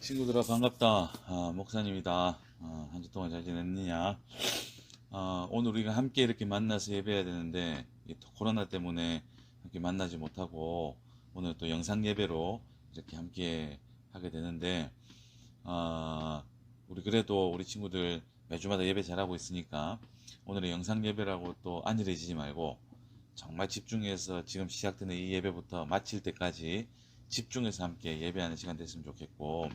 친구들아 반갑다. 목사님이다. 한 주 동안 잘 지냈느냐? 오늘 우리가 함께 이렇게 만나서 예배해야 되는데 코로나 때문에 함께 만나지 못하고 오늘 또 영상 예배로 이렇게 함께 하게 되는데 우리 그래도 우리 친구들 매주마다 예배 잘하고 있으니까 오늘의 영상 예배라고 또 안일해지지 말고 정말 집중해서 지금 시작되는 이 예배부터 마칠 때까지 집중해서 함께 예배하는 시간 됐으면 좋겠고,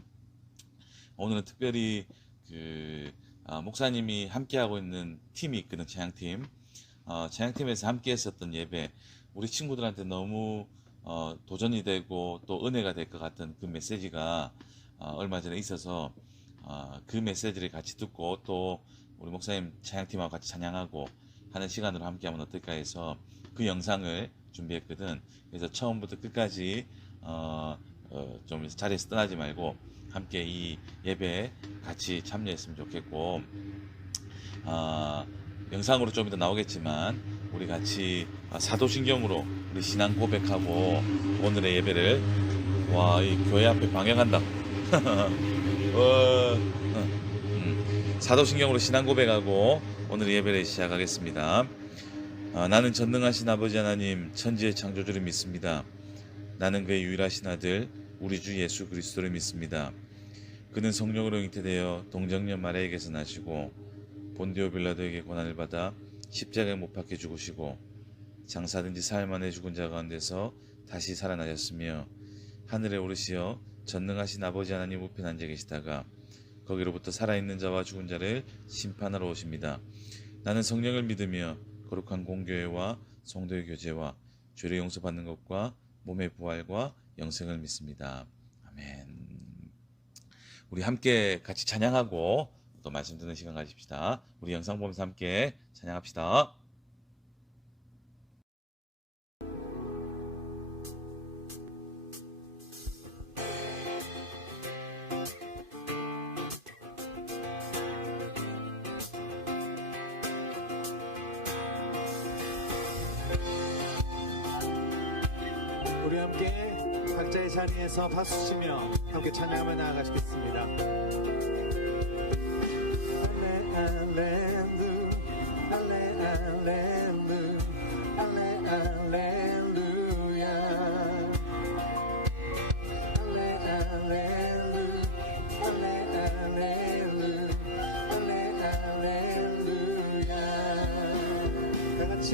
오늘은 특별히 목사님이 함께하고 있는 팀이 있거든. 찬양팀. 찬양팀에서 함께 했었던 예배, 우리 친구들한테 너무 도전이 되고 또 은혜가 될 것 같은 그 메시지가 얼마 전에 있어서 그 메시지를 같이 듣고 또 우리 목사님 찬양팀하고 같이 찬양하고 하는 시간으로 함께하면 어떨까 해서 그 영상을 준비했거든. 그래서 처음부터 끝까지 좀 자리에서 떠나지 말고 함께 이 예배에 같이 참여했으면 좋겠고, 영상으로 좀 이따 나오겠지만 우리 같이 사도신경으로 우리 신앙 고백하고 오늘의 예배를, 이 교회 앞에 방영한다. 사도신경으로 신앙 고백하고 오늘 예배를 시작하겠습니다. 나는 전능하신 아버지 하나님, 천지의 창조주를 믿습니다. 나는 그의 유일하신 아들 우리 주 예수 그리스도를 믿습니다. 그는 성령으로 잉태되어 동정녀 마리아에게서 나시고 본디오 빌라도에게 고난을 받아 십자가에 못 박혀 죽으시고 장사된 지 사흘 만에 죽은 자 가운데서 다시 살아나셨으며 하늘에 오르시어 전능하신 아버지 하나님 우편에 앉아 계시다가 거기로부터 살아있는 자와 죽은 자를 심판하러 오십니다. 나는 성령을 믿으며 거룩한 공교회와 성도의 교제와 죄를 용서받는 것과 몸의 부활과 영생을 믿습니다. 아멘. 우리 함께 같이 찬양하고 또 말씀 듣는 시간 가집시다. 우리 영상 보면서 함께 찬양합시다. 우리 함께 각자의 자리에서 박수 치며 함께 찬양하며 나아가시겠습니다. 할렐루 할렐루 할렐루야 할렐루야 다같이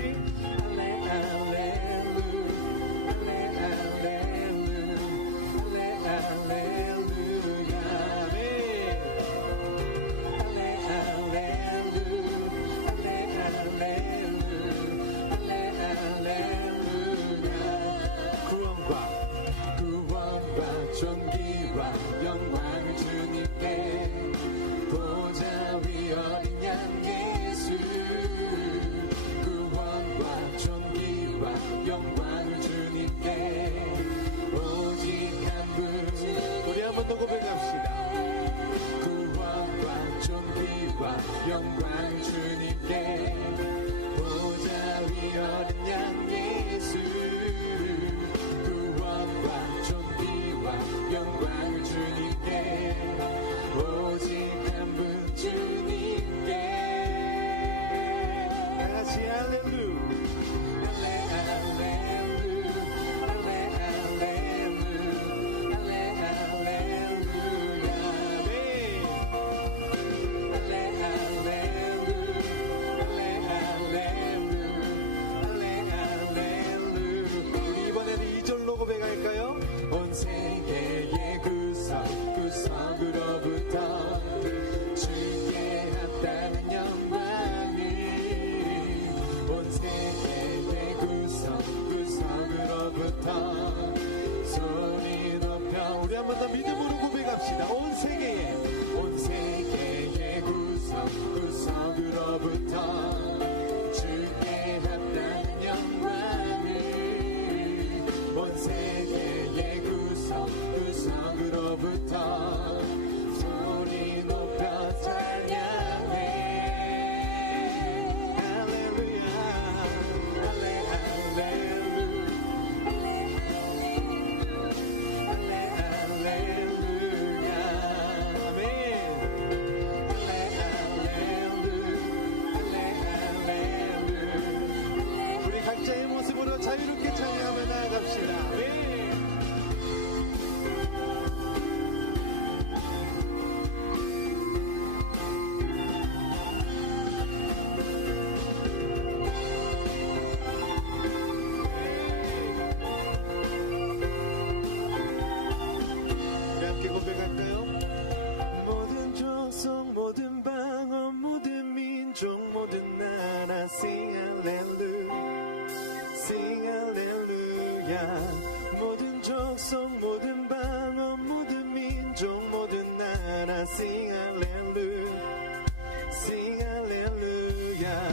구원과 존귀와 영광을 주님께 보좌 위 어린 양 예수 구원과 존귀와 영광을 주님께 오직 한 분 우리 한 번 더 고백합시다. 구원과 존귀와 영광을 주님께 보좌 위 어린 양 예수 구원과 존귀와 영광을 주님께 오직 한 분 주님께 다같이 할렐루 고백할까요? 온 세계의 구석구석으로부터 주께 합당한 영광을 온 세계의 구석구석으로부터 소리 높여 우리 한 번 더 믿음으로 고백합시다. 온 세계의 구석구석으로부터 주께 합당한 영광을 온 세계의 구석구석으로부터 소리 높여 찬양해 할렐루야 할렐루야 할렐루야. 모든 족속 모든 방언 모든 민족 모든 나라 sing 할렐루야 sing 할렐루야.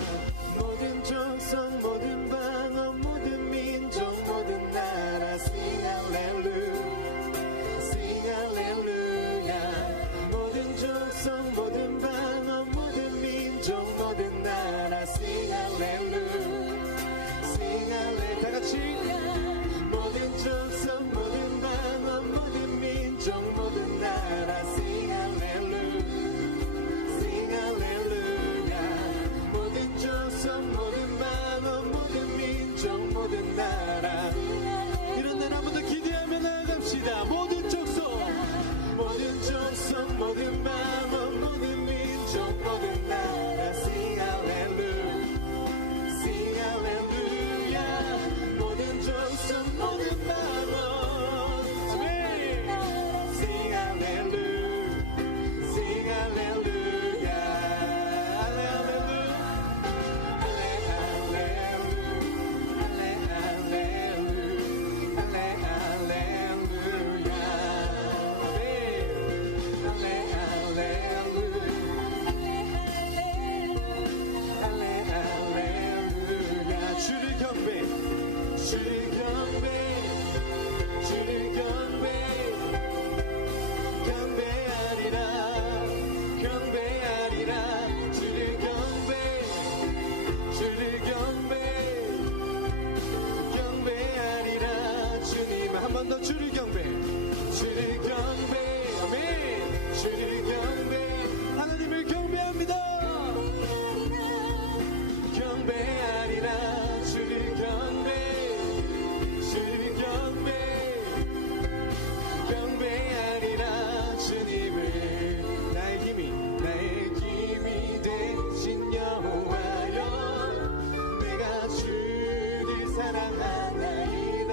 모든 족속 모든 방언 모든 민족 모든 나라 sing 할렐루야 sing 할렐루야. 모든 족속 모든 방언 모든 민족 모든 나라 sing 할렐루야 sing 할렐루야. 다같이 모든 족속 모든 방언 모든 민족 모든 나라 sing 할렐루야 sing 할렐루야. 모든 족속 모든 방언 모든 민족 모든 나라. 이런 날 한번 더 기대하며 나아갑시다. 모든 족속 모든 족속 모든 방언 모든 민족 모든 나라 sing 할렐루야 sing 할렐루야. 모든 족속 모든 방언 sing 할렐루야 sing 할렐루야 할렐루야. 주를 경배 주를 경배 주를 경배 경배하리라 경배하리라. 주를 경배 주를 경배 경배하리라. 주님 한 번 더 주를 경배 주를 경배 아멘. 주를 경배 하나님을 경배합니다. 경배하리라. 주를 경배 주를 경배 경배하리라. 주님을 나의 힘이 되신 여호와여 내가 주를 사랑하나이다.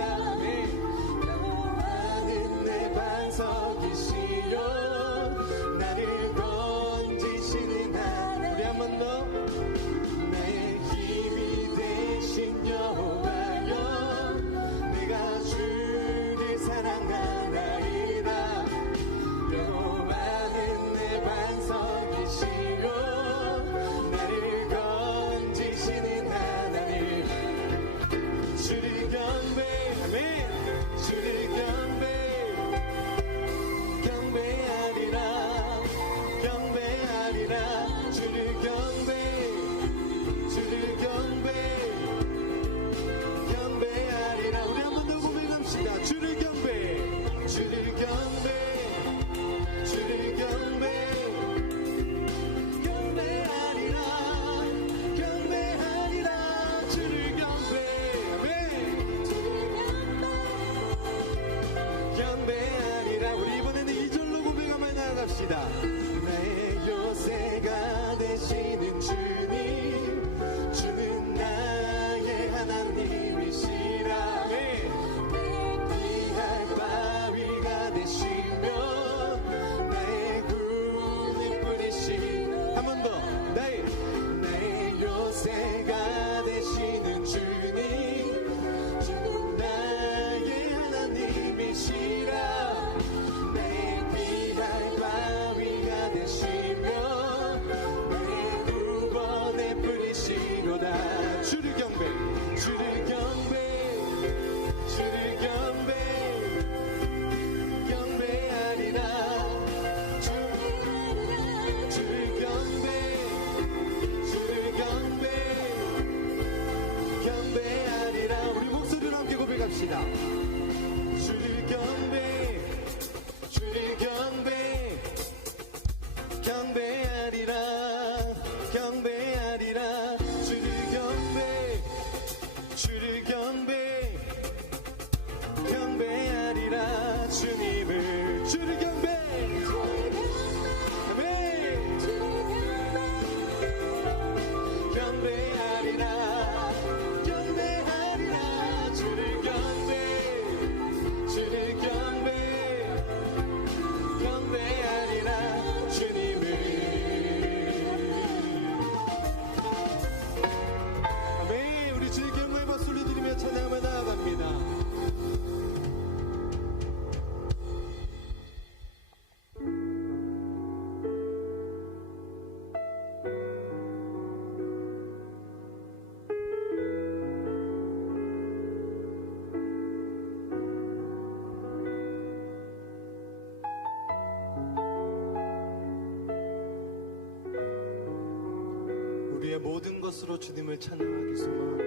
모든 것으로 주님을 찬양하기 소망합니다.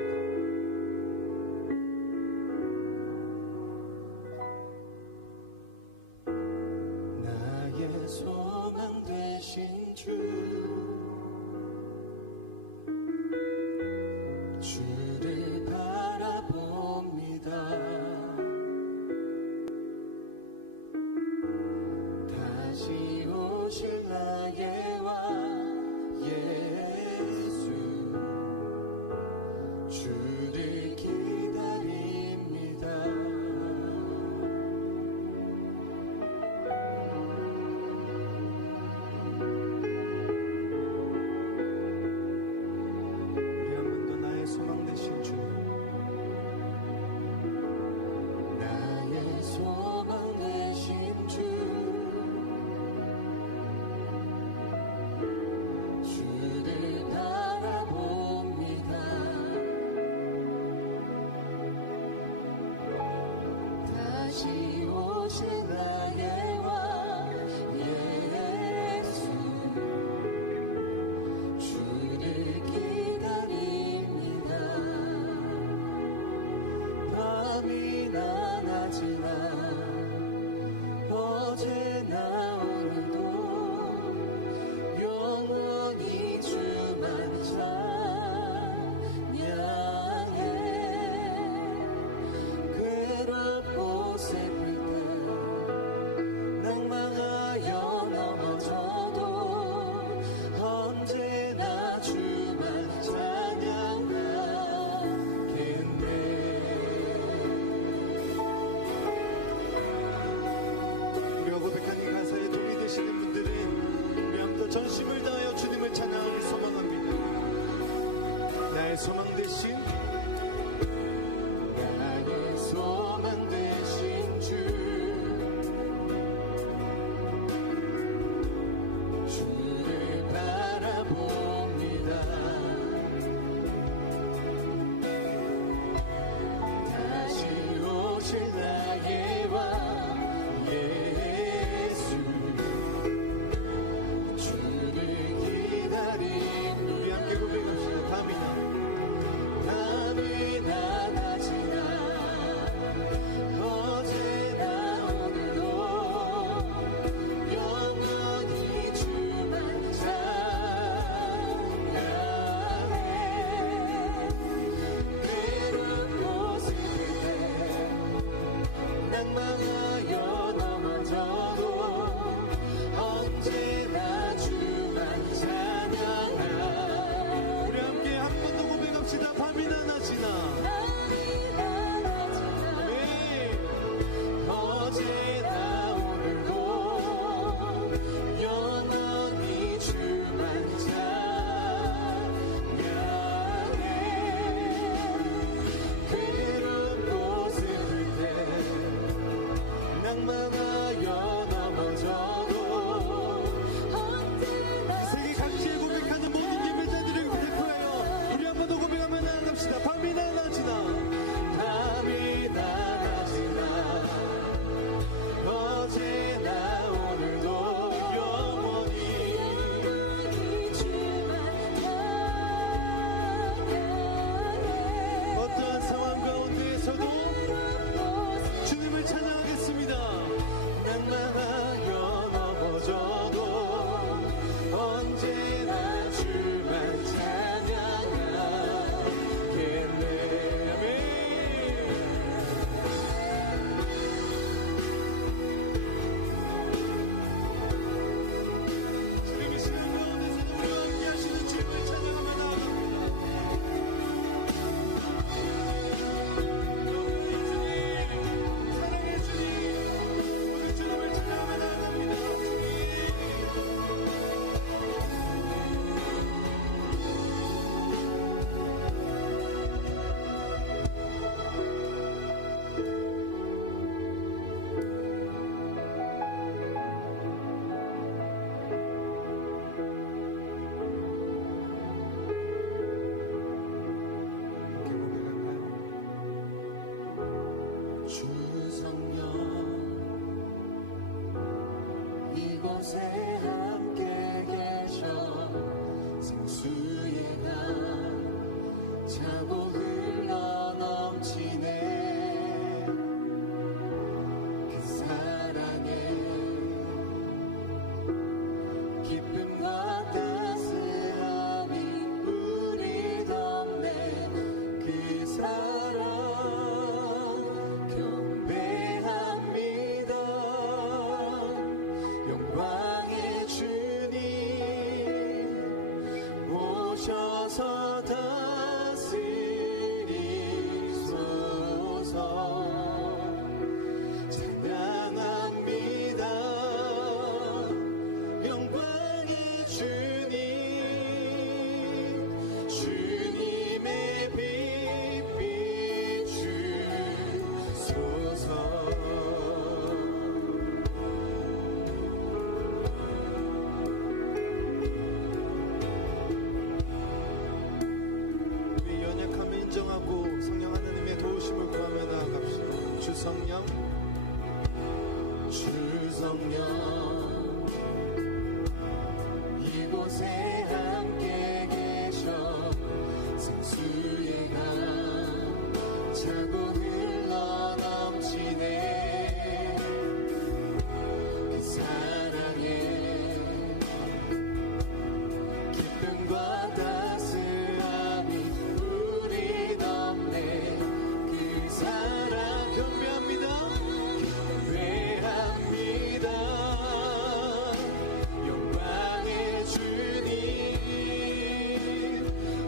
나의 소망 되신 주를 바라봅니다. 다시 오실 나의 왕 예수, 주를 기다립니다. 우리 한 번 더 나의 소망 되신 주, 나의 소망 되신 주, 주를 바라봅니다. 다시 오실 나의 왕 예수, 주를 기다립니다. 밤이나 낮이나 어제나 오늘도 영원히 주만 찬양해. 괴롭고 슬플 때 낭망하여 넘어져도 언제나 주만 찬양하겠네. 우리가 고백한 이 가사에 동의 되시는 분들은 우리 함께 전심을 다하여 주님을 찬양하기 소망합니다. 나의 소망 되신, 나의 소망 되신 주를 바라봅니다. 다시 오실 나의 왕 예수, 주를 기다림. 우리 함께 고백합시다. 밤이나 낮이나 어제나 오늘도 영원히 주만 찬양해. 괴롭고 슬플 때 낭망하여 넘어져도 언제나 주만 찬양하. 우리 함께 한 번 더 고백합시다. 밤이나 낮이나 네. 어제나 오늘도 영원히 주만 찬양해. 괴롭고 슬플 때 낭만하여 넘어져도 이 세계 각지에 고백하는 모든 예배자들을 대표하여 우리 한 번 더 고백하면 나갑시다. 밤이나 낮이나 밤이나 낮이나 어제나 오늘도 영원히 주만 찬양해. 어떠한 상황 가운데에서도 주님을 찬양하겠습니다. 낭만하여 넘어져도 언제나 주만 찬양하겠네. 아멘. 지금 이 시간 가운데서도 우리와 함께 하시는 주님을 찬양하며 나아갑니다. 사랑의 주님, 오늘 주님을 찬양하며 나아갑니다. 주 성령 이곳에 함께 계셔 생수의 강 성령 이곳에 함께 계셔 생수의 강 차고 흘러 넘치네 그 사랑에 기쁨과 따스함이 우리 넘네 그 사랑 경배합니다 경배합니다 영광의 주님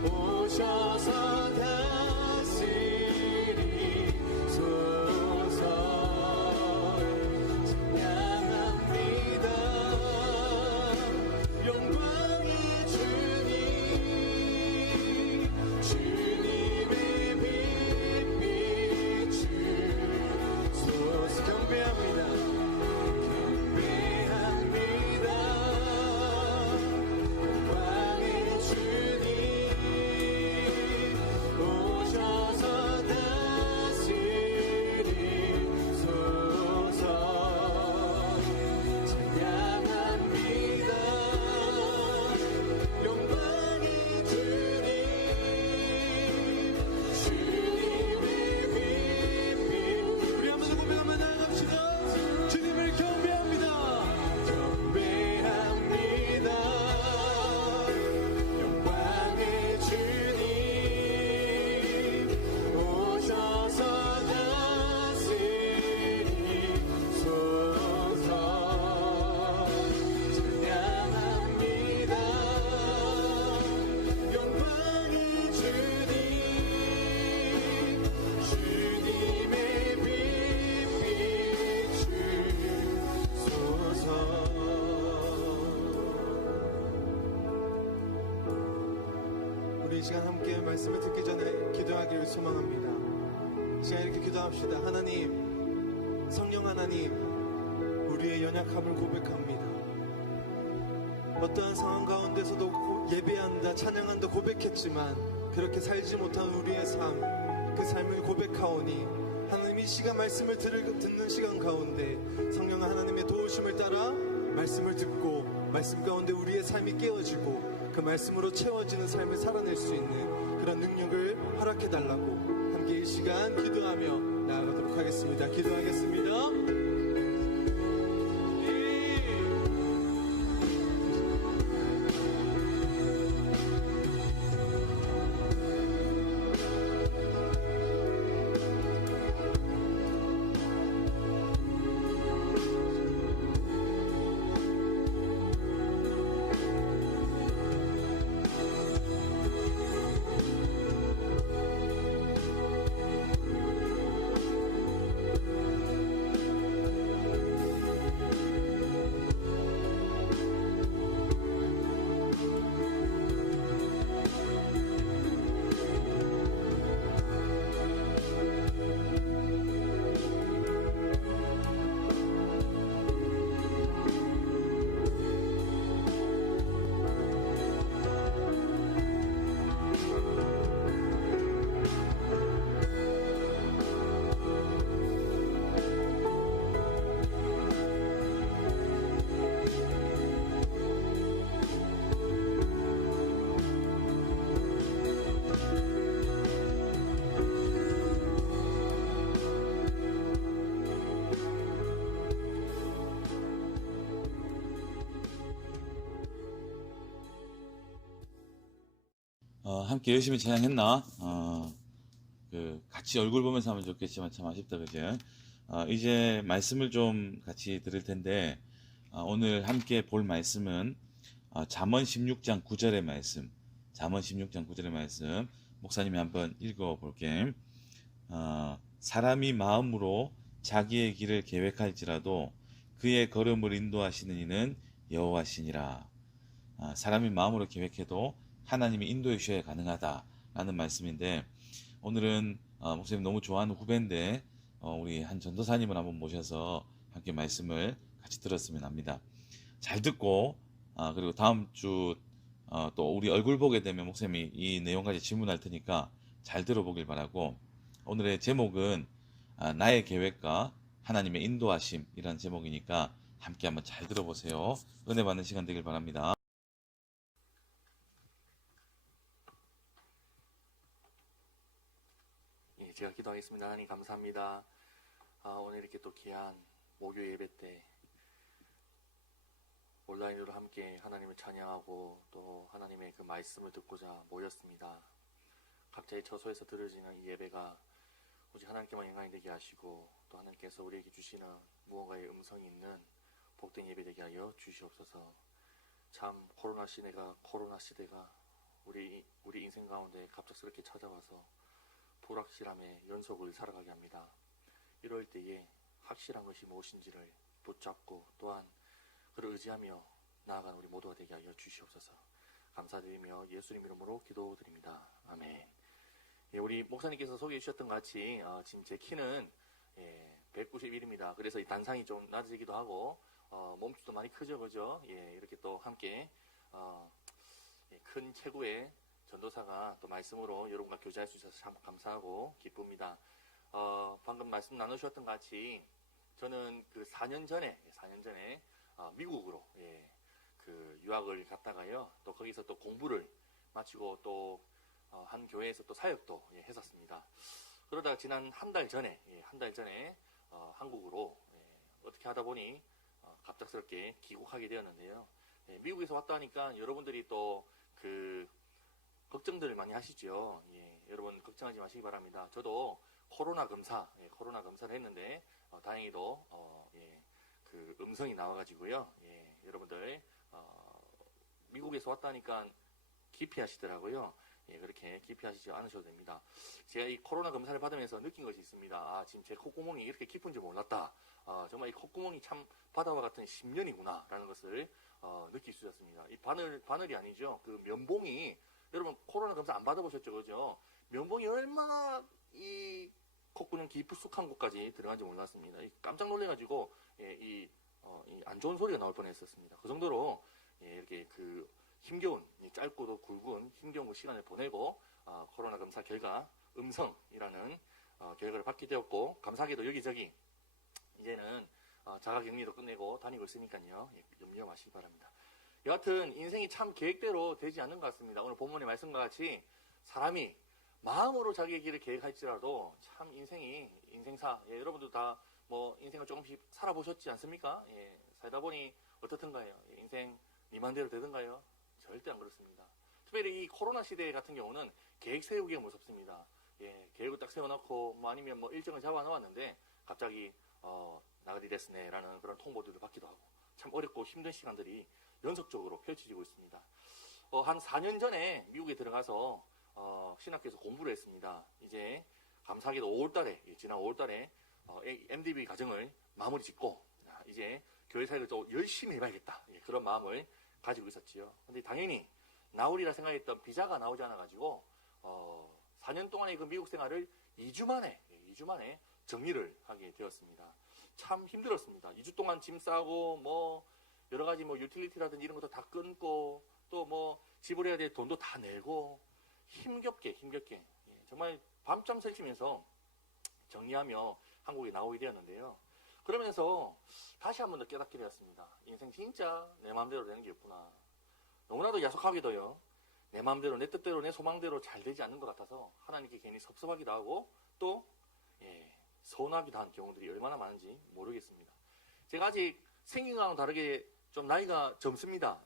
오셔서 다스리소서 찬양합니다 영광의 주님 주님의 빛 비추소서 경배합니다 경배합니다 영광의 주님 오셔서 다스리소서 찬양합니다 영광의 주님 주님의 빛 우리 한번 고백하며 나아갑시다 주님을 경배합니다 경배합니다 영광의 주님 오셔서 다스리소서 찬양합니다 영광의 주님 주님의 빛 비추소서 우리 이 시간 함께 말씀을 듣기 전에 기도하기를 소망합니다. 이 시간 이렇게 기도합시다. 하나님, 성령 하나님, 우리의 연약함을 고백합니다. 어떠한 상황 가운데서도 예배한다, 찬양한다 고백했지만 그렇게 살지 못한 우리의 삶, 그 삶을 고백하오니 하나님 이 시간 말씀을 듣는 시간 가운데 성령 하나님의 도우심을 따라 말씀을 듣고 말씀 가운데 우리의 삶이 깨어지고 그 말씀으로 채워지는 삶을 살아낼 수 있는 그런 능력을 허락해달라고 함께 이 시간 기도하며 나아가도록 하겠습니다. 기도하겠습니다. 함께 열심히 찬양했나? 같이 얼굴 보면서 하면 좋겠지만 참 아쉽다, 그죠? 이제 말씀을 좀 같이 들을 텐데, 오늘 함께 볼 말씀은 잠언 16장 9절의 말씀. 잠언 16장 9절의 말씀. 목사님이 한번 읽어 볼게요. 사람이 마음으로 자기의 길을 계획할지라도 그의 걸음을 인도하시는 이는 여호와시니라. 사람이 마음으로 계획해도 하나님이 인도해 주셔야 가능하다라는 말씀인데, 오늘은 목사님 너무 좋아하는 후배인데 우리 한 전도사님을 한번 모셔서 함께 말씀을 같이 들었으면 합니다. 잘 듣고 그리고 다음 주 또 우리 얼굴 보게 되면 목사님이 이 내용까지 질문할 테니까 잘 들어보길 바라고, 오늘의 제목은 나의 계획과 하나님의 인도하심이라는 제목이니까 함께 한번 잘 들어보세요. 은혜 받는 시간 되길 바랍니다. 예, 제가 기도하겠습니다. 하나님 감사합니다. 오늘 이렇게 또 귀한 목요 예배 때 온라인으로 함께 하나님을 찬양하고 또 하나님의 그 말씀을 듣고자 모였습니다. 각자의 처소에서 들어지는 이 예배가 오직 하나님께만 영광이 되게 하시고 또 하나님께서 우리에게 주시는 무언가의 음성이 있는 복된 예배 되게 하여 주시옵소서. 참 코로나 시대가 우리 인생 가운데 갑작스럽게 찾아와서 불확실함의 연속을 살아가게 합니다. 이럴 때에 확실한 것이 무엇인지를 붙잡고 또한 그를 의지하며 나아가는 우리 모두가 되게 하여 주시옵소서. 감사드리며 예수님 이름으로 기도드립니다. 아멘. 예, 우리 목사님께서 소개해 주셨던 것 같이 지금 제 키는 191입니다. 그래서 이 단상이 좀 낮아지기도 하고 몸집도 많이 크죠, 그죠? 예, 이렇게 또 함께 큰 체구의 전도사가 또 말씀으로 여러분과 교제할 수 있어서 참 감사하고 기쁩니다. 방금 말씀 나누셨던 것 같이 저는 그 4년 전에 미국으로 그 유학을 갔다가요. 또 거기서 또 공부를 마치고 또 한 교회에서 또 사역도 했었습니다. 그러다가 지난 한 달 전에 한국으로 어떻게 하다 보니 갑작스럽게 귀국하게 되었는데요. 미국에서 왔다 하니까 여러분들이 또 그 걱정들을 많이 하시죠. 여러분 걱정하지 마시기 바랍니다. 저도 코로나 검사를 했는데 다행히도 그 음성이 나와가지고요. 여러분들 미국에서 왔다 하니까 기피하시더라고요. 그렇게 기피하시지 않으셔도 됩니다. 제가 이 코로나 검사를 받으면서 느낀 것이 있습니다. 지금 제 콧구멍이 이렇게 깊은 줄 몰랐다. 정말 이 콧구멍이 참 바다와 같은 10년이구나 라는 것을 느낄 수 있었습니다. 이 바늘이 아니죠. 그 면봉이, 여러분 코로나 검사 안 받아보셨죠, 그죠? 면봉이 얼마나 이 콧구멍 깊숙한 곳까지 들어간지 몰랐습니다. 깜짝 놀래가지고 이 안 좋은 소리가 나올 뻔했었습니다. 그 정도로 이렇게 그 힘겨운, 짧고도 굵은 힘겨운 그 시간을 보내고 코로나 검사 결과 음성이라는 결과를 받게 되었고, 감사하게도 여기저기 이제는 자가격리도 끝내고 다니고 있으니까요. 염려 마시기 바랍니다. 여하튼 인생이 참 계획대로 되지 않는 것 같습니다. 오늘 본문의 말씀과 같이 사람이 마음으로 자기의 길을 계획할지라도 참 인생사, 여러분도 다 뭐 인생을 조금씩 살아보셨지 않습니까? 살다 보니 어떻든가요? 인생 니 맘대로 되든가요? 절대 안 그렇습니다. 특별히 이 코로나 시대 같은 경우는 계획 세우기가 무섭습니다. 계획을 딱 세워놓고 뭐 아니면 뭐 일정을 잡아놓았는데 갑자기 나가리 데스네라는 그런 통보들을 받기도 하고 참 어렵고 힘든 시간들이 연속적으로 펼쳐지고 있습니다. 한 4년 전에 미국에 들어가서 신학교에서 공부를 했습니다. 이제 감사하게도 지난 5월달에 MDB 과정을 마무리 짓고 이제 교회 사역을 또 열심히 해봐야겠다, 그런 마음을 가지고 있었지요. 근데 당연히 나오리라 생각했던 비자가 나오지 않아가지고 4년 동안의 그 미국 생활을 2주 만에 정리를 하게 되었습니다. 참 힘들었습니다. 2주 동안 짐 싸고 뭐 여러 가지 뭐 유틸리티라든지 이런 것도 다 끊고 또 뭐 지불해야 될 돈도 다 내고 힘겹게 정말 밤잠 설치면서 정리하며 한국에 나오게 되었는데요. 그러면서 다시 한 번 더 깨닫게 되었습니다. 인생 진짜 내 마음대로 되는 게 없구나. 너무나도 야속하게도요, 내 마음대로, 내 뜻대로, 내 소망대로 잘 되지 않는 것 같아서 하나님께 괜히 섭섭하기도 하고 또 서운하기도 한 경우들이 얼마나 많은지 모르겠습니다. 제가 아직 생긴 거랑 다르게 좀 나이가 젊습니다.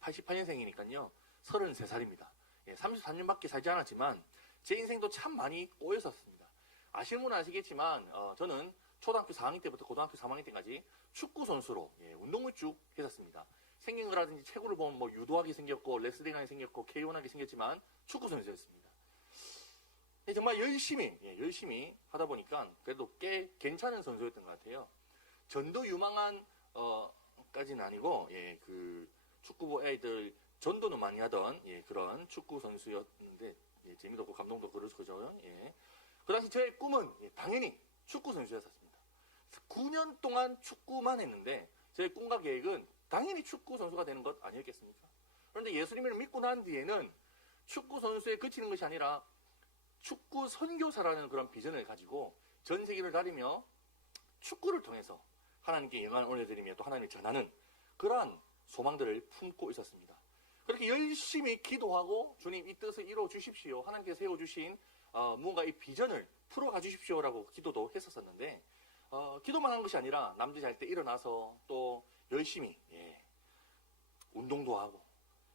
88년생이니까요 33살입니다. 34년밖에 살지 않았지만 제 인생도 참 많이 꼬였었습니다. 아시는 분은 아시겠지만 저는 초등학교 4학년 때부터 고등학교 3학년 때까지 축구 선수로 운동을 쭉 했었습니다. 생긴 거라든지 체구를 보면 뭐 유도하게 생겼고 레슬링하게 생겼고 K1하게 생겼지만 축구 선수였습니다. 정말 열심히 하다 보니까 그래도 꽤 괜찮은 선수였던 것 같아요. 전도 유망한 까지는 아니고 그 축구부 애들 전도는 많이 하던 그런 축구 선수였는데 재미도 없고 감동도 없고 그렇죠. 그 당시 저의 꿈은 당연히 축구 선수였습니다. 9년 동안 축구만 했는데 제 꿈과 계획은 당연히 축구 선수가 되는 것 아니었겠습니까? 그런데 예수님을 믿고 난 뒤에는 축구 선수에 그치는 것이 아니라 축구 선교사라는 그런 비전을 가지고 전 세계를 다니며 축구를 통해서 하나님께 영광을 올려드리며 또 하나님을 전하는 그러한 소망들을 품고 있었습니다. 그렇게 열심히 기도하고 주님 이 뜻을 이루어 주십시오. 하나님께서 세워주신 무언가 이 비전을 풀어가 주십시오라고 기도도 했었었는데 기도만 한 것이 아니라 남들 잘 때 일어나서 또 열심히 운동도 하고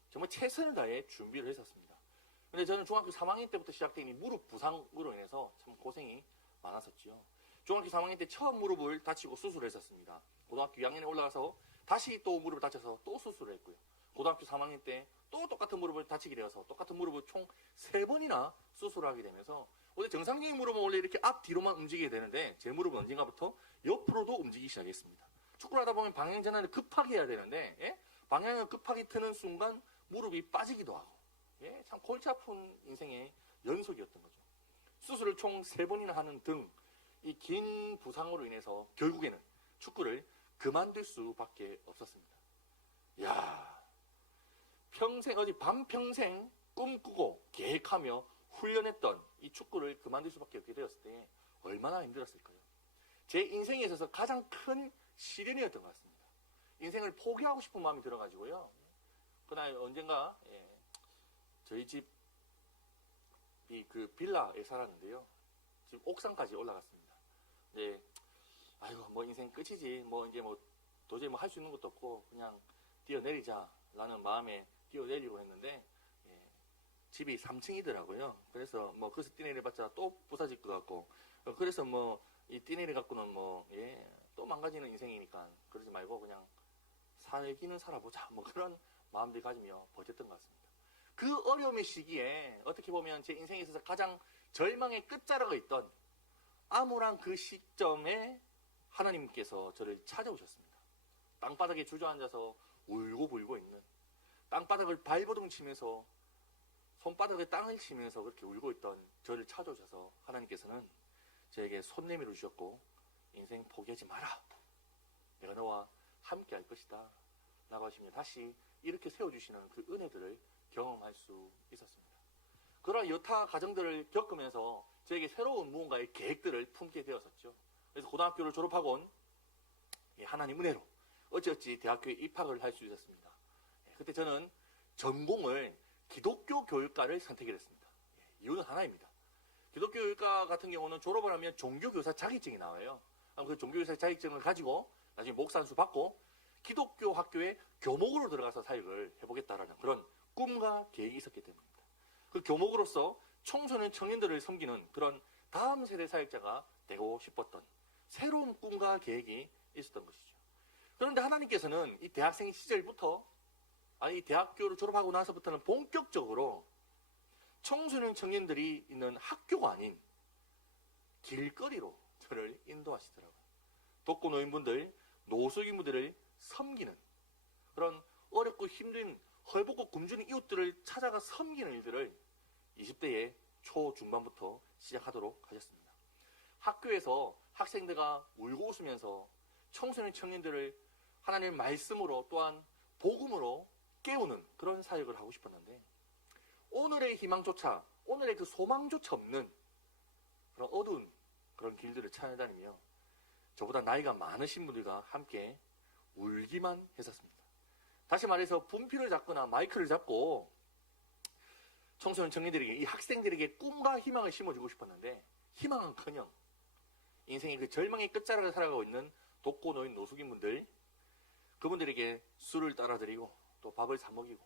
정말 최선을 다해 준비를 했었습니다. 근데 저는 중학교 3학년 때부터 시작된 이 무릎 부상으로 인해서 참 고생이 많았었지요. 중학교 3학년 때 처음 무릎을 다치고 수술을 했었습니다. 고등학교 2학년에 올라가서 다시 또 무릎을 다쳐서 또 수술을 했고요. 고등학교 3학년 때 또 똑같은 무릎을 다치게 되어서 똑같은 무릎을 총 3번이나 수술을 하게 되면서 원래 정상적인 무릎은 원래 이렇게 앞뒤로만 움직이게 되는데 제 무릎은 언젠가부터 옆으로도 움직이기 시작했습니다. 축구를 하다 보면 방향 전환을 급하게 해야 되는데 방향을 급하게 트는 순간 무릎이 빠지기도 하고 참 골치 아픈 인생의 연속이었던 거죠. 수술을 총 3번이나 하는 등 이 긴 부상으로 인해서 결국에는 축구를 그만둘 수밖에 없었습니다. 야, 반평생 꿈꾸고 계획하며 훈련했던 이 축구를 그만둘 수밖에 없게 되었을 때 얼마나 힘들었을까요? 제 인생에 있어서 가장 큰 시련이었던 것 같습니다. 인생을 포기하고 싶은 마음이 들어가지고요. 그날 언젠가 저희 집이 그 빌라에 살았는데요. 지금 옥상까지 올라갔습니다. 아이고 뭐 인생 끝이지 뭐 이제 뭐 도저히 뭐 할 수 있는 것도 없고 그냥 뛰어내리자라는 마음에 뛰어내리고 했는데 집이 3층이더라고요. 그래서 뭐 거기서 뛰어내려봤자 또 부서질 것 같고 그래서 뭐 이 뛰어내려 갖고는 뭐 또 망가지는 인생이니까 그러지 말고 그냥 살기는 살아보자 뭐 그런 마음들 가지며 버텼던 것 같습니다. 그 어려움의 시기에 어떻게 보면 제 인생에 있어서 가장 절망의 끝자락에 있던 암울한 그 시점에 하나님께서 저를 찾아오셨습니다. 땅바닥에 주저앉아서 울고불고 있는 땅바닥을 발버둥 치면서 손바닥에 땅을 치면서 그렇게 울고 있던 저를 찾아오셔서 하나님께서는 저에게 손 내밀어 주셨고 인생 포기하지 마라. 내가 너와 함께 할 것이다. 라고 하시며 다시 이렇게 세워주시는 그 은혜들을 경험할 수 있었습니다. 그러한 여타 과정들을 겪으면서 저에게 새로운 무언가의 계획들을 품게 되었었죠. 그래서 고등학교를 졸업하곤 하나님 은혜로 어찌어찌 대학교에 입학을 할 수 있었습니다. 그때 저는 전공을 기독교 교육과를 선택했습니다. 이유는 하나입니다. 기독교 교육과 같은 경우는 졸업을 하면 종교교사 자격증이 나와요. 그 종교교사 자격증을 가지고 나중에 목사 한 수 받고 기독교 학교에 교목으로 들어가서 사역을 해보겠다라는 그런 꿈과 계획이 있었기 때문입니다. 그 교목으로서 청소년 청년들을 섬기는 그런 다음 세대 사역자가 되고 싶었던 새로운 꿈과 계획이 있었던 것이죠. 그런데 하나님께서는 이 대학생 시절부터 이 대학교를 졸업하고 나서부터는 본격적으로 청소년 청년들이 있는 학교가 아닌 길거리로 저를 인도하시더라고요. 독거 노인분들, 노숙인분들을 섬기는 그런 어렵고 힘든 헐벗고 굶주린 이웃들을 찾아가 섬기는 일들을 20대의 초중반부터 시작하도록 하셨습니다. 학교에서 학생들과 울고 웃으면서 청소년 청년들을 하나님의 말씀으로 또한 복음으로 깨우는 그런 사역을 하고 싶었는데 오늘의 희망조차 오늘의 그 소망조차 없는 그런 어두운 그런 길들을 찾아다니며 저보다 나이가 많으신 분들과 함께 울기만 했었습니다. 다시 말해서 분필을 잡거나 마이크를 잡고 청소년 청년들에게 이 학생들에게 꿈과 희망을 심어주고 싶었는데 희망은커녕 인생의 그 절망의 끝자락을 살아가고 있는 독거 노인 노숙인분들 그분들에게 술을 따라드리고 또 밥을 사 먹이고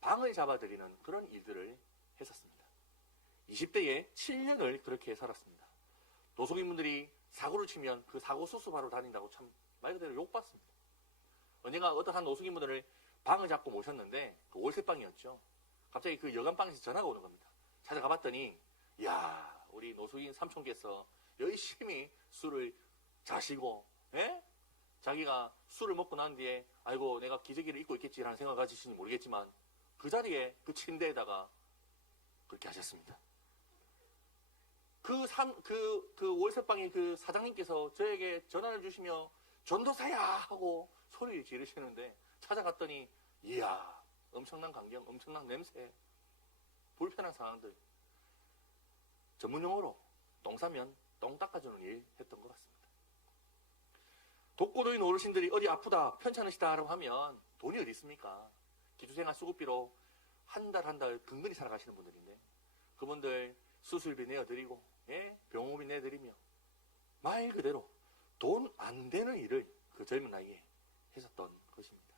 방을 잡아드리는 그런 일들을 했었습니다. 20대에 7년을 그렇게 살았습니다. 노숙인분들이 사고를 치면 그 사고 수습하러 다닌다고 참 말 그대로 욕받습니다. 언젠가 어떤 한 노숙인분들을 방을 잡고 모셨는데 그 월세방이었죠. 갑자기 그 여관방에서 전화가 오는 겁니다. 찾아가 봤더니 이야 우리 노숙인 삼촌께서 열심히 술을 자시고 자기가 술을 먹고 난 뒤에 아이고 내가 기저귀를 입고 있겠지라는 생각을 가지시는지 모르겠지만 그 자리에 그 침대에다가 그렇게 하셨습니다. 그 월세방의 그 사장님께서 저에게 전화를 주시며 전도사야 하고 소리를 지르시는데 찾아갔더니 이야 엄청난 광경, 엄청난 냄새, 불편한 상황들 전문용어로 똥 싸면 똥 닦아주는 일 했던 것 같습니다. 독거 독거노인 어르신들이 어디 아프다, 편찮으시다라고 하면 돈이 어디 있습니까? 기초생활 수급비로 한 달 근근히 살아가시는 분들인데 그분들 수술비 내어드리고 병원비 내드리며 말 그대로 돈 안 되는 일을 그 젊은 나이에 했었던 것입니다.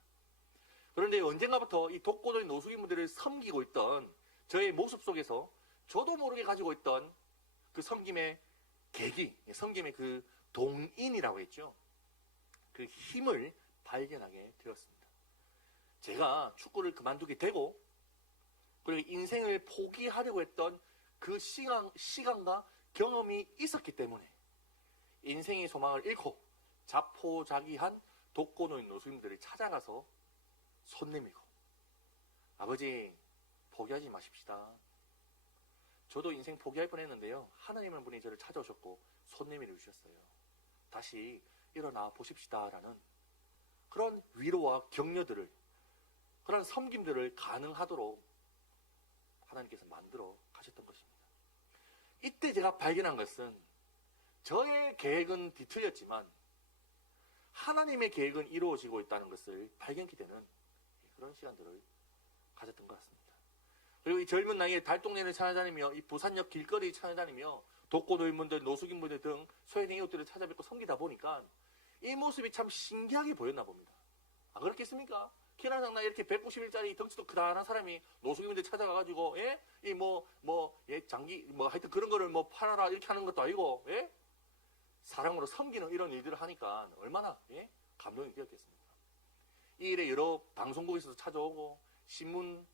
그런데 언젠가부터 이 독거노인 노숙인분들을 섬기고 있던 저의 모습 속에서 저도 모르게 가지고 있던 그 섬김의 계기, 섬김의 그 동인이라고 했죠. 그 힘을 발견하게 되었습니다. 제가 축구를 그만두게 되고 그리고 인생을 포기하려고 했던 그 시간과 경험이 있었기 때문에 인생의 소망을 잃고 자포자기한 독거노인 노숙인들을 찾아가서 손 내밀고 아버지 포기하지 마십시다. 저도 인생 포기할 뻔했는데요. 하나님은 분이 저를 찾아오셨고 손 내밀어 주셨어요. 다시 일어나 보십시다라는 그런 위로와 격려들을 그런 섬김들을 가능하도록 하나님께서 만들어 가셨던 것입니다. 이때 제가 발견한 것은 저의 계획은 뒤틀렸지만 하나님의 계획은 이루어지고 있다는 것을 발견케 되는 그런 시간들을 가졌던 것 같습니다. 그리고 이 젊은 나이에 달동네를 찾아다니며 이 부산역 길거리 찾아다니며 독거노인분들, 노숙인분들 등 소외된 이웃들을 찾아뵙고 섬기다 보니까 이 모습이 참 신기하게 보였나 봅니다. 안 그렇겠습니까? 키나 장나 이렇게 191짜리 덩치도 크다란 사람이 노숙인분들 찾아가가지고 장기 하여튼 그런 거를 팔아라 이렇게 하는 것도 아니고 사랑으로 섬기는 이런 일들을 하니까 얼마나 감동이 되었겠습니까? 이 일에 여러 방송국에서도 찾아오고 신문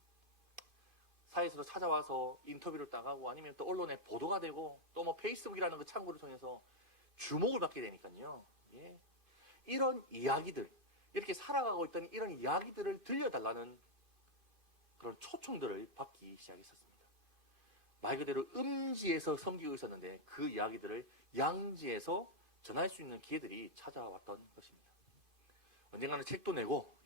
사에서도 찾아와서 인터뷰를 따가고 아니면 또 언론에 보도가 되고 또 페이스북이라는 그 창구를 통해서 주목을 받게 되니까요. 이런 이야기들, 이렇게 살아가고 있던 이런 이야기들을 들려달라는 그런 초청들을 받기 시작했었습니다. 말 그대로 음지에서 섬기고 있었는데 그 이야기들을 양지에서 전할 수 있는 기회들이 찾아왔던 것입니다. 언젠가는 책도 내고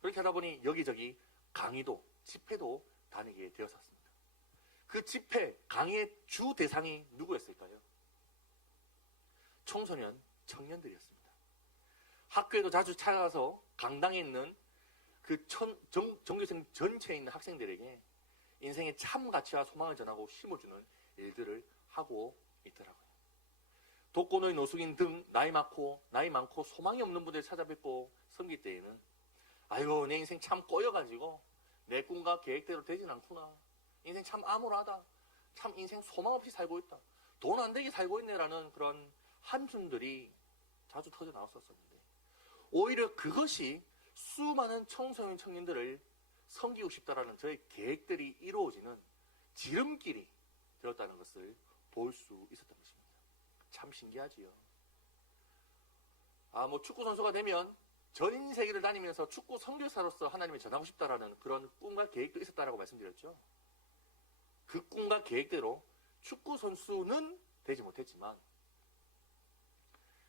그렇게 하다 보니 여기저기 강의도 집회도 다니게 되었었습니다. 그 집회 강의의 주 대상이 누구였을까요? 청소년 청년들이었습니다. 학교에도 자주 찾아가서 강당에 있는 그 전교생 전체에 있는 학생들에게 인생의 참 가치와 소망을 전하고 심어주는 일들을 하고 있더라고요. 독거노인 노숙인 등 나이 많고 소망이 없는 분들 찾아뵙고 섬길 때에는 아이고 내 인생 참 꼬여가지고 내 꿈과 계획대로 되진 않구나. 인생 참 암울하다. 참 인생 소망 없이 살고 있다. 돈 안 되게 살고 있네라는 그런 한숨들이 자주 터져 나왔었는데 오히려 그것이 수많은 청소년 청년들을 섬기고 싶다라는 저의 계획들이 이루어지는 지름길이 되었다는 것을 볼 수 있었던 것입니다. 참 신기하지요. 축구 선수가 되면 전 세계를 다니면서 축구 선교사로서 하나님을 전하고 싶다라는 그런 꿈과 계획도 있었다라고 말씀드렸죠. 그 꿈과 계획대로 축구 선수는 되지 못했지만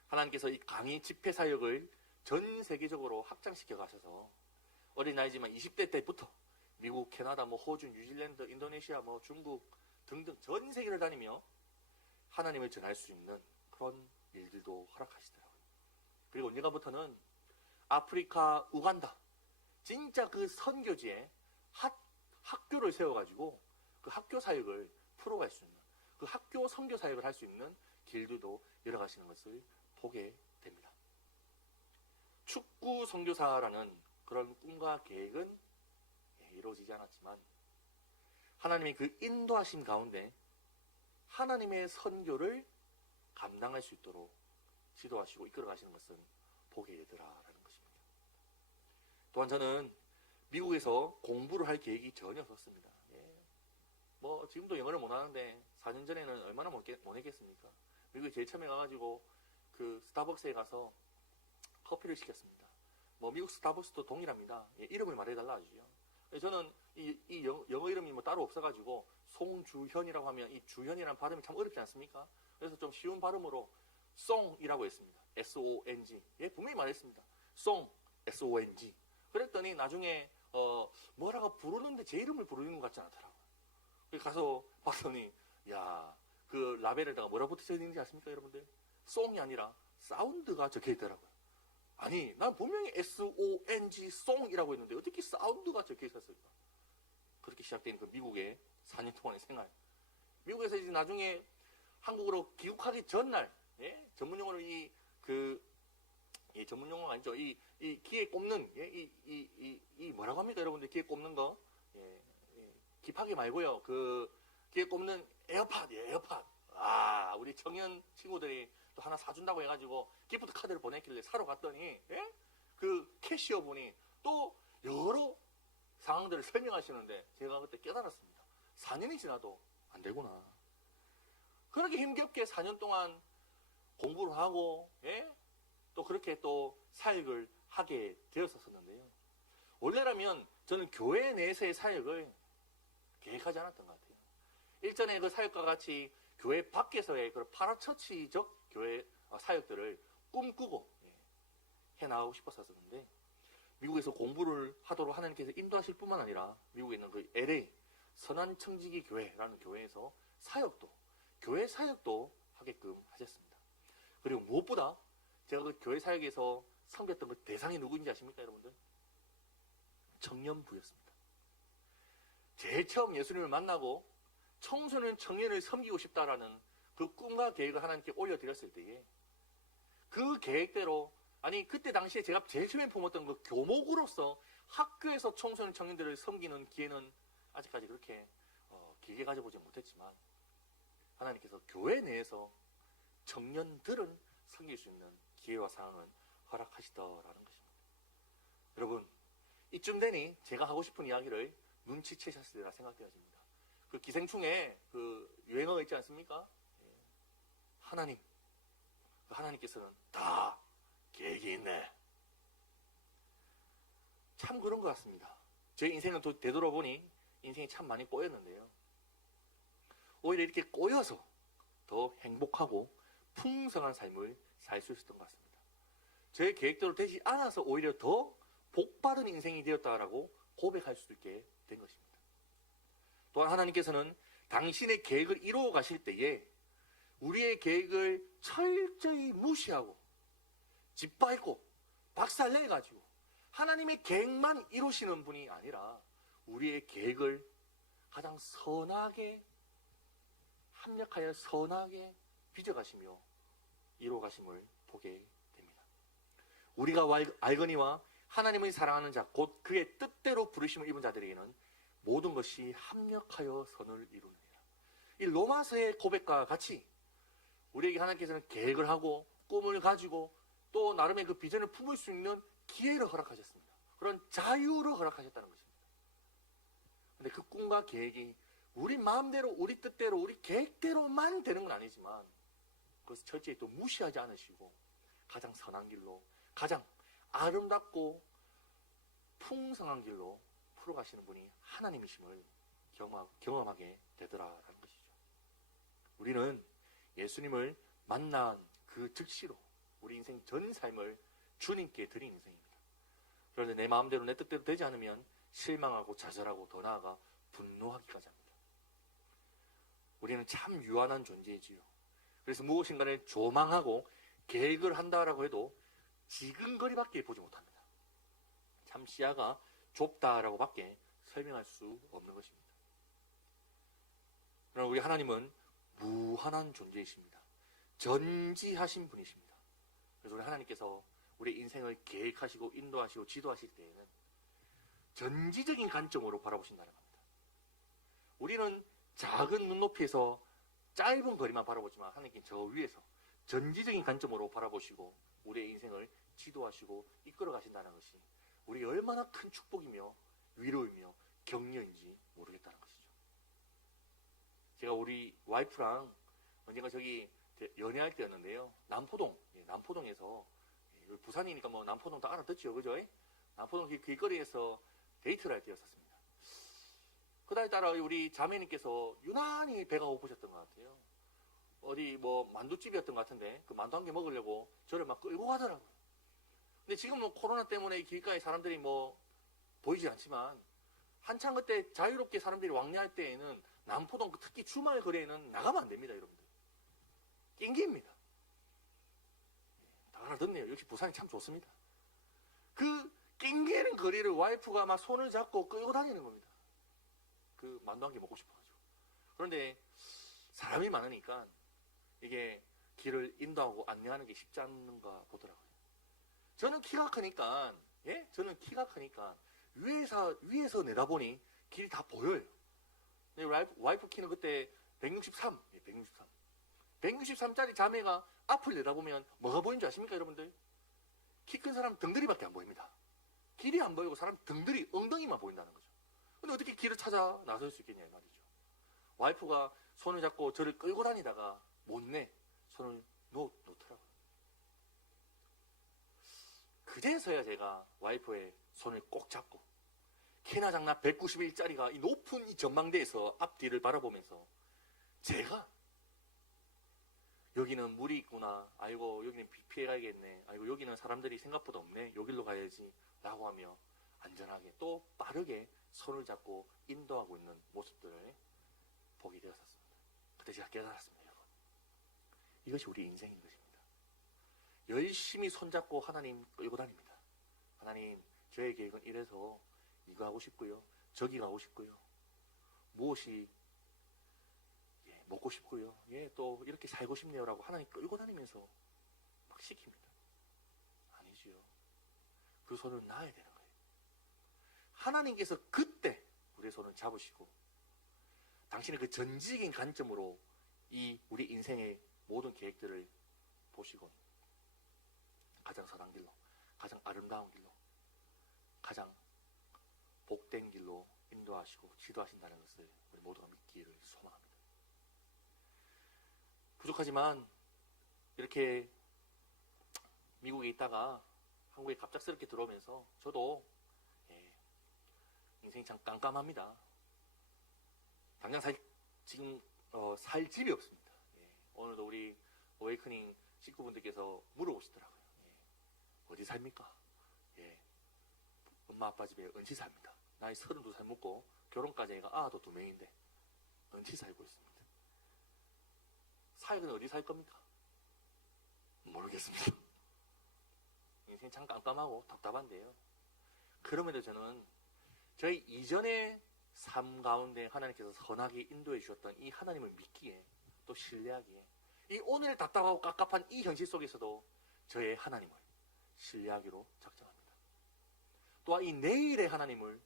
하나님께서 이 강의 집회 사역을 전 세계적으로 확장시켜 가셔서 어린 나이지만 20대 때부터 미국, 캐나다, 호주, 뉴질랜드, 인도네시아, 중국 등등 전 세계를 다니며 하나님을 전할 수 있는 그런 일들도 허락하시더라고요. 그리고 언젠가부터는 아프리카, 우간다 진짜 그 선교지에 학교를 세워가지고 그 학교 사역을 풀어갈 수 있는 그 학교 선교 사역을 할 수 있는 길들도 열어가시는 것을 보게 됩니다. 축구 선교사라는 그런 꿈과 계획은 이루어지지 않았지만 하나님의 그 인도하신 가운데 하나님의 선교를 감당할 수 있도록 지도하시고 이끌어가시는 것은 보게 되더라라는 것입니다. 또한 저는 미국에서 공부를 할 계획이 전혀 없었습니다. 지금도 영어를 못하는데 4년 전에는 얼마나 못했겠습니까? 미국에 제일 처음에 가가지고 그 스타벅스에 가서 커피를 시켰습니다. 미국 스타벅스도 동일합니다. 이름을 말해달라 하죠. 저는 이 영어 이름이 따로 없어가지고 송주현이라고 하면 이 주현이라는 발음이 참 어렵지 않습니까? 그래서 좀 쉬운 발음으로 송이라고 했습니다. S-O-N-G. 분명히 말했습니다. 송, S-O-N-G. 그랬더니 나중에 뭐라고 부르는데 제 이름을 부르는 것 같지 않더라고요. 가서 봤더니 그 라벨에다가 뭐라 붙여 있는지 아십니까 여러분들? 송이 아니라 사운드가 적혀 있더라고요. 아니, 난 분명히 SONG, 송이라고 했는데 어떻게 사운드가 적혀 있었을까? 그렇게 시작된 그 미국의 4년 동안의 생활. 미국에서 이제 나중에 한국으로 귀국하기 전날, 예? 전문 용어로 전문 용어가 아니죠. 귀에 꼽는, 예? 뭐라고 합니까, 여러분들? 귀에 꼽는 거? 예, 깁하기 말고요. 귀에 꼽는 에어팟, 예, 에어팟. 우리 청년 친구들이 또 하나 사준다고 해가지고 기프트 카드를 보냈길래 사러 갔더니, 예? 그 캐시어 분이 또 여러 상황들을 설명하시는데 제가 그때 깨달았습니다. 4년이 지나도 안 되구나. 그렇게 힘겹게 4년 동안 공부를 하고, 예? 또 그렇게 또 사역을 하게 되었었는데요. 원래라면 저는 교회 내에서의 사역을 계획하지 않았던 것 같아요. 일전에 그 사역과 같이 교회 밖에서의 그 파라처치적 교회 사역들을 꿈꾸고 해나가고 싶었었는데, 미국에서 공부를 하도록 하나님께서 인도하실 뿐만 아니라 미국에 있는 그 LA 선한청지기 교회라는 교회에서 교회 사역도 하게끔 하셨습니다. 그리고 무엇보다 제가 그 교회 사역에서 섬겼던 그 대상이 누구인지 아십니까, 여러분들? 청년부였습니다. 제일 처음 예수님을 만나고 청소년 청년을 섬기고 싶다라는 그 꿈과 계획을 하나님께 올려드렸을 때에 그 계획대로, 아니 그때 당시에 제가 제일 처음에 품었던 그 교목으로서 학교에서 청소년 청년들을 섬기는 기회는 아직까지 그렇게 길게 가져보지 못했지만, 하나님께서 교회 내에서 청년들은 섬길 수 있는 기회와 상황을 허락하시더라는 것입니다. 여러분, 이쯤 되니 제가 하고 싶은 이야기를 눈치채셨으리라 생각되어집니다. 그 기생충에 그 유행어가 있지 않습니까? 하나님께서는 다 계획이 있네. 참 그런 것 같습니다. 제 인생을 되돌아보니 인생이 참 많이 꼬였는데요. 오히려 이렇게 꼬여서 더 행복하고 풍성한 삶을 살 수 있었던 것 같습니다. 제 계획대로 되지 않아서 오히려 더 복받은 인생이 되었다라고 고백할 수 있게 된 것입니다. 또한 하나님께서는 당신의 계획을 이루어 가실 때에 우리의 계획을 철저히 무시하고 짓밟고 박살내가지고 하나님의 계획만 이루시는 분이 아니라 우리의 계획을 가장 선하게 합력하여 선하게 빚어가시며 이루어가심을 보게 됩니다. 우리가 알거니와 하나님을 사랑하는 자, 곧 그의 뜻대로 부르심을 입은 자들에게는 모든 것이 합력하여 선을 이루느니라. 이 로마서의 고백과 같이 우리에게 하나님께서는 계획을 하고 꿈을 가지고 또 나름의 그 비전을 품을 수 있는 기회를 허락하셨습니다. 그런 자유를 허락하셨다는 것입니다. 근데 그 꿈과 계획이 우리 마음대로, 우리 뜻대로, 우리 계획대로만 되는 건 아니지만 그것을 철저히 또 무시하지 않으시고 가장 선한 길로, 가장 아름답고 풍성한 길로 풀어가시는 분이 하나님이심을 경험하게 되더라라는 것이죠. 우리는 예수님을 만난 그 즉시로 우리 인생 전 삶을 주님께 드린 인생입니다. 그런데 내 마음대로 내 뜻대로 되지 않으면 실망하고 좌절하고 더 나아가 분노하기까지 합니다. 우리는 참 유한한 존재이지요. 그래서 무엇인가를 조망하고 계획을 한다라고 해도 지근거리밖에 보지 못합니다. 참 시야가 좁다라고 밖에 설명할 수 없는 것입니다. 그러나 우리 하나님은 무한한 존재이십니다. 전지하신 분이십니다. 그래서 우리 하나님께서 우리 인생을 계획하시고 인도하시고 지도하실 때에는 전지적인 관점으로 바라보신다는 겁니다. 우리는 작은 눈높이에서 짧은 거리만 바라보지만 하나님께는 저 위에서 전지적인 관점으로 바라보시고 우리의 인생을 지도하시고 이끌어 가신다는 것이 우리에게 얼마나 큰 축복이며 위로이며 격려인지 모르겠다는 것이죠. 제가 우리 와이프랑 언젠가 저기 연애할 때였는데요. 남포동에서 부산이니까 뭐 남포동 다 알아듣죠, 그죠? 남포동 길거리에서 데이트를 할 때였었습니다. 그날 따라 우리 자매님께서 유난히 배가 고프셨던 것 같아요. 어디 뭐 만두집이었던 것 같은데 그 만두 한 개 먹으려고 저를 막 끌고 가더라고요. 근데 지금 뭐 코로나 때문에 길가에 사람들이 뭐 보이지 않지만 한창 그때 자유롭게 사람들이 왕래할 때에는 남포동 특히 주말 거리에는 나가면 안 됩니다, 여러분들. 낑깁니다. 다 알아듣네요. 역시 부산이 참 좋습니다. 그 낑기는 거리를 와이프가 막 손을 잡고 끌고 다니는 겁니다. 그 만두 한 개 먹고 싶어가지고. 그런데 사람이 많으니까 이게 길을 인도하고 안내하는 게 쉽지 않은가 보더라고요. 저는 키가 크니까, 예? 저는 키가 크니까 위에서 내다보니 길이 다 보여요. 근데 와이프 키는 그때 163, 예, 163. 163짜리 자매가 앞을 내다보면 뭐가 보이는 줄 아십니까, 여러분들? 키 큰 사람 등들이밖에 안 보입니다. 길이 안 보이고 사람 등들이, 엉덩이만 보인다는 거죠. 근데 어떻게 길을 찾아 나설 수 있겠냐, 이 말이죠. 와이프가 손을 잡고 저를 끌고 다니다가 못내 손을 놓더라고요. 그제서야 제가 와이프의 손을 꼭 잡고 키나 장나 191짜리가 이 높은 이 전망대에서 앞뒤를 바라보면서 제가 여기는 물이 있구나, 아이고 여기는 비 피해 가야겠네, 아이고 여기는 사람들이 생각보다 없네, 여기로 가야지 라고 하며 안전하게 또 빠르게 손을 잡고 인도하고 있는 모습들을 보게 되었습니다. 그때 제가 깨달았습니다. 여러분, 이것이 우리 인생인 것입니다. 열심히 손잡고 하나님 끌고 다닙니다. 하나님, 저의 계획은 이래서 이거 하고 싶고요, 저기 가고 싶고요, 무엇이 먹고 싶고요, 또 이렇게 살고 싶네요라고 하나님 끌고 다니면서 막 시킵니다. 아니지요. 그 손을 놔야 되는 거예요. 하나님께서 그때 우리의 손을 잡으시고 당신의 그 전지적인 관점으로 이 우리 인생의 모든 계획들을 보시고 가장 선한 길로, 가장 아름다운 길로, 가장 복된 길로 인도하시고 지도하신다는 것을 우리 모두가 믿기를 소망합니다. 부족하지만 이렇게 미국에 있다가 한국에 갑작스럽게 들어오면서 저도 인생이 참 깜깜합니다. 당장 지금 살 집이 없습니다. 오늘도 우리 어웨이크닝 식구분들께서 물어보시더라고요. 어디 삽니까? 엄마 아빠 집에 은치 삽니다. 나이 32살 먹고 결혼까지 해가 아도 2명인데 은치 살고 있습니다. 사역은 어디 살 겁니까? 모르겠습니다. 인생 참 깜깜하고 답답한데요. 그럼에도 저는 저희 이전의 삶 가운데 하나님께서 선하게 인도해 주셨던 이 하나님을 믿기에, 또 신뢰하기에, 이 오늘 답답하고 깝깝한 이 현실 속에서도 저의 하나님을 신뢰하기로 작정합니다. 또한 이 내일의 하나님을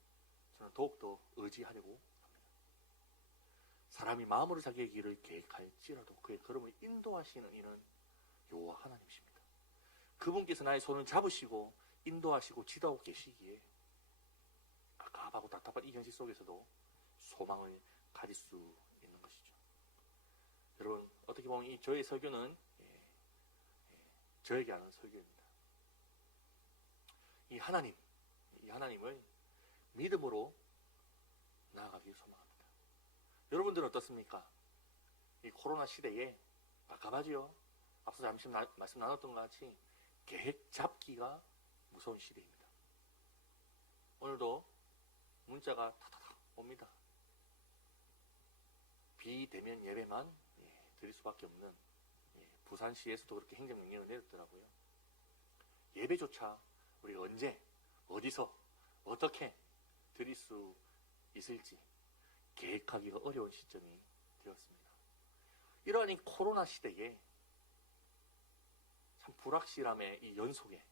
저는 더욱더 의지하려고 합니다. 사람이 마음으로 자기의 길을 계획할지라도 그의 걸음을 인도하시는 이는 여호와 하나님이십니다. 그분께서 나의 손을 잡으시고 인도하시고 지도하고 계시기에 깝깝하고 답답한 이 현실 속에서도 소망을 가질 수 있는 것이죠. 여러분, 어떻게 보면 이 저의 설교는 저에게 하는 설교입니다. 이 하나님을 믿음으로 나아가길 소망합니다. 여러분들은 어떻습니까? 이 코로나 시대에 깝깝하지요? 앞서 잠시 말씀 나눴던 것 같이 계획 잡기가 무서운 시대입니다. 오늘도 문자가 타타타 옵니다. 비대면 예배만 드릴 수밖에 없는, 부산시에서도 그렇게 행정명령을 내렸더라고요. 예배조차 우리가 언제, 어디서, 어떻게 드릴 수 있을지 계획하기가 어려운 시점이 되었습니다. 이러한 이 코로나 시대에 참 불확실함의 이 연속에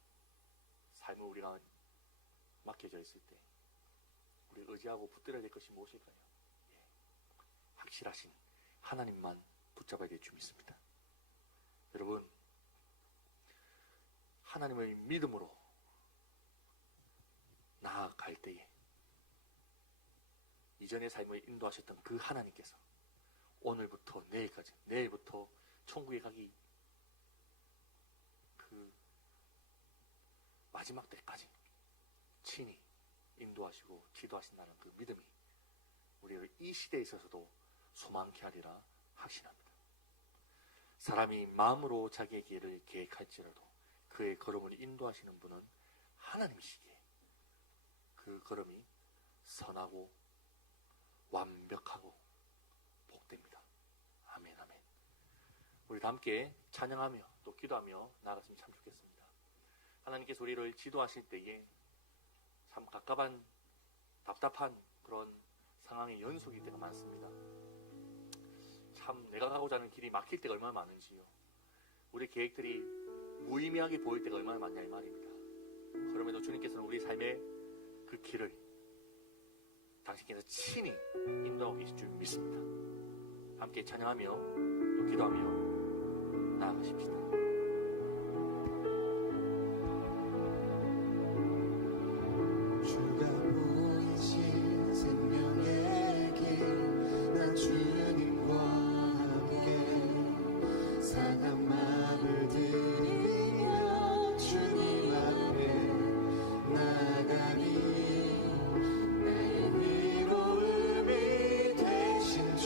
삶을 우리가 맡겨져 있을 때 우리 의지하고 붙들어야 될 것이 무엇일까요? 확실하신 하나님만 붙잡아야 될 줄 믿습니다. 여러분, 하나님을 믿음으로 나아갈 때에 이전의 삶을 인도하셨던 그 하나님께서 오늘부터 내일까지, 내일부터 천국에 가기 그 마지막 때까지 친히 인도하시고 지도하신다는 그 믿음이 우리를 이 시대에 있어서도 소망케 하리라 확신합니다. 사람이 마음으로 자기의 길을 계획할지라도 그의 걸음을 인도하시는 분은 하나님이시기에 그 걸음이 선하고 완벽하고 복됩니다. 아멘, 아멘. 우리 다 함께 찬양하며 또 기도하며 나아갔으면 참 좋겠습니다. 하나님께서 우리를 지도하실 때에 참 갑갑한 답답한 그런 상황의 연속일 때가 많습니다. 참 내가 가고자 하는 길이 막힐 때가 얼마나 많은지요. 우리 계획들이 무의미하게 보일 때가 얼마나 많냐 이 말입니다. 그럼에도 주님께서는 우리 삶의 그 길을 당신께서 친히 인도하고 계실 줄 믿습니다. 함께 찬양하며 또 기도하며 나아가십시다. 주가 보이신 생명의 길, 나 주님과 함께 상한 마음을 들이며 주님 앞에 나가니 나의 위로움이 되신 주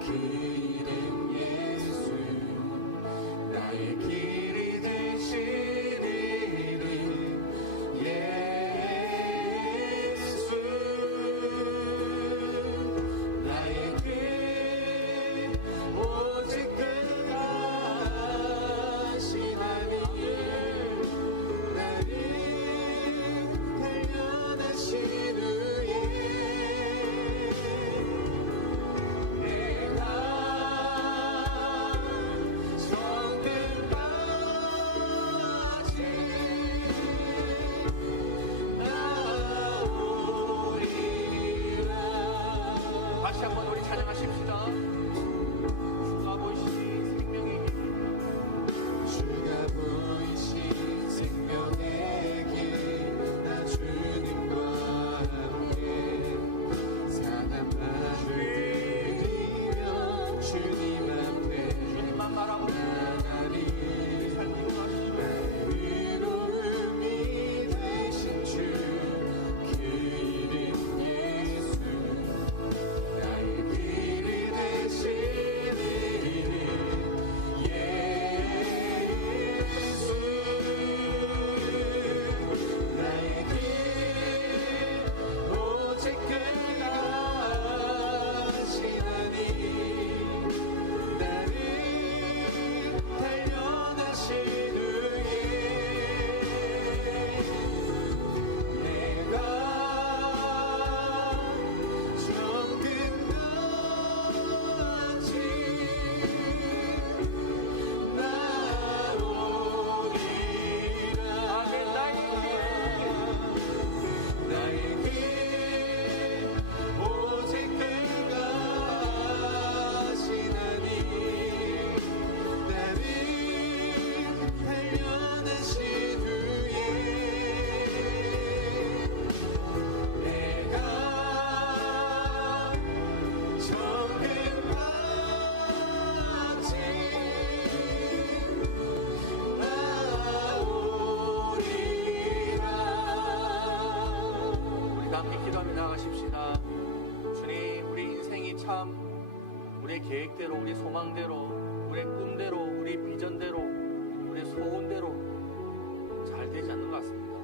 그 이름 예수, 나의 길이 되신 이름 예수, 나의 길 오직 그하시나니 나를 발견하신 후에 내가 성끝까지 나오리라. 다시 한번 우리 찬양하십시다. 주가 보이신 생명의 길, 주가 보이신 생명의 길, 나 주님과 함께 상한 마음을 들이며 주님 앞에 주님만 바라보며 나가니 삶을 이용하시고 위로움이 되신 주 그 이름 예수, 나의 길이 되신 이름 예수, 나의 길 오직 그가시나니 나를 단련하신 후에 내가 정끝까지 나오리라. 아멘. 나의 길 오직 그가시나니 나를 단련하신 후에 내가 정끝까지 나오리라. 우리 함께 기도하며 나아가십시다. 주님, 우리 인생이 참 우리의 계획대로, 우리 소망대로, 우리의 꿈대로, 우리 비전대로, 우리의 소원대로 잘 되지 않는 것 같습니다.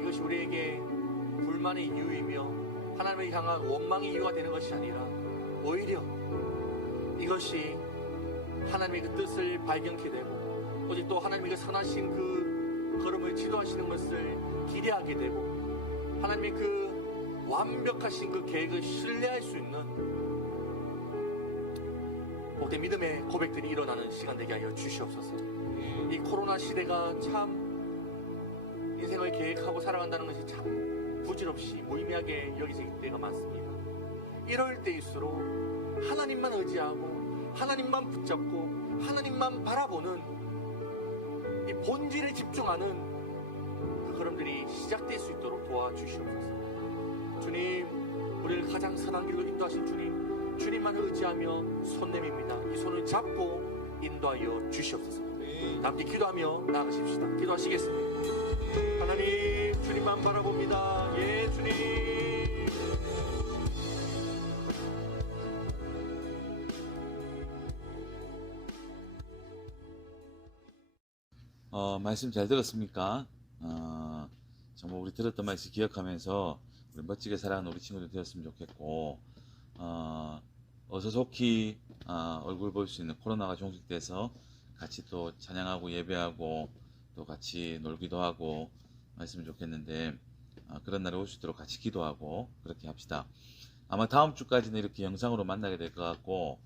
이것이 우리에게 불만의 이유이며 하나님을 향한 원망의 이유가 되는 것이 아니라 오히려 이것이 하나님의 그 뜻을 발견케 되고 오직 또 하나님의 그 선하신 그 걸음을 지도하시는 것을 기대하게 되고 하나님의 그 완벽하신 그 계획을 신뢰할 수 있는 복된 믿음의 고백들이 일어나는 시간 되게 하여 주시옵소서. 이 코로나 시대가 참 인생을 계획하고 살아간다는 것이 참 부질없이 무의미하게 여기질 때가 많습니다. 이럴 때일수록 하나님만 의지하고 하나님만 붙잡고 하나님만 바라보는 이 본질에 집중하는 그 걸음들이 시작될 수 있도록 도와주시옵소서. 주님, 우리를 가장 선한 길로 인도하신 주님, 주님만 의지하며 손 내밉니다. 이 손을 잡고 인도하여 주시옵소서. 함께 기도하며 나아가십시다. 기도하시겠습니다. 하나님, 주님만 바라봅니다. 예, 주님. 말씀 잘 들었습니까? 정말 우리 들었던 말씀 기억하면서 우리 멋지게 살아가는 우리 친구들 되었으면 좋겠고, 어서 좋게 얼굴 볼 수 있는 코로나가 종식돼서 같이 또 찬양하고 예배하고 또 같이 놀기도 하고 했으면 좋겠는데 그런 날이 올 수 있도록 같이 기도하고 그렇게 합시다. 아마 다음 주까지는 이렇게 영상으로 만나게 될 것 같고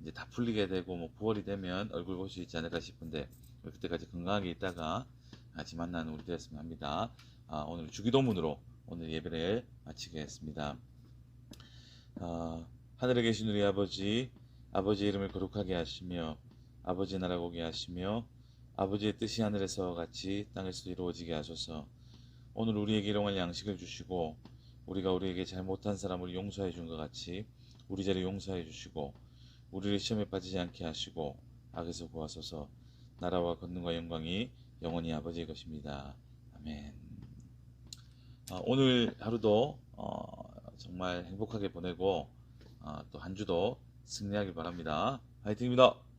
이제 다 풀리게 되고 뭐 9월이 되면 얼굴 볼 수 있지 않을까 싶은데 그때까지 건강하게 있다가 같이 만나는 우리 되었으면 합니다. 오늘 주기도문으로 오늘 예배를 마치겠습니다. 하늘에 계신 우리 아버지, 아버지의 이름을 거룩하게 하시며 아버지의 나라가 오게 하시며 아버지의 뜻이 하늘에서 같이 땅에서도 이루어지게 하소서. 오늘 우리에게 일용할 양식을 주시고 우리가 우리에게 잘못한 사람을 용서해 준 것 같이 우리 죄를 용서해 주시고 우리를 시험에 빠지지 않게 하시고 악에서 구하소서. 나라와 권능과 영광이 영원히 아버지의 것입니다. 아멘. 오늘 하루도 정말 행복하게 보내고 또 한 주도 승리하길 바랍니다. 화이팅입니다.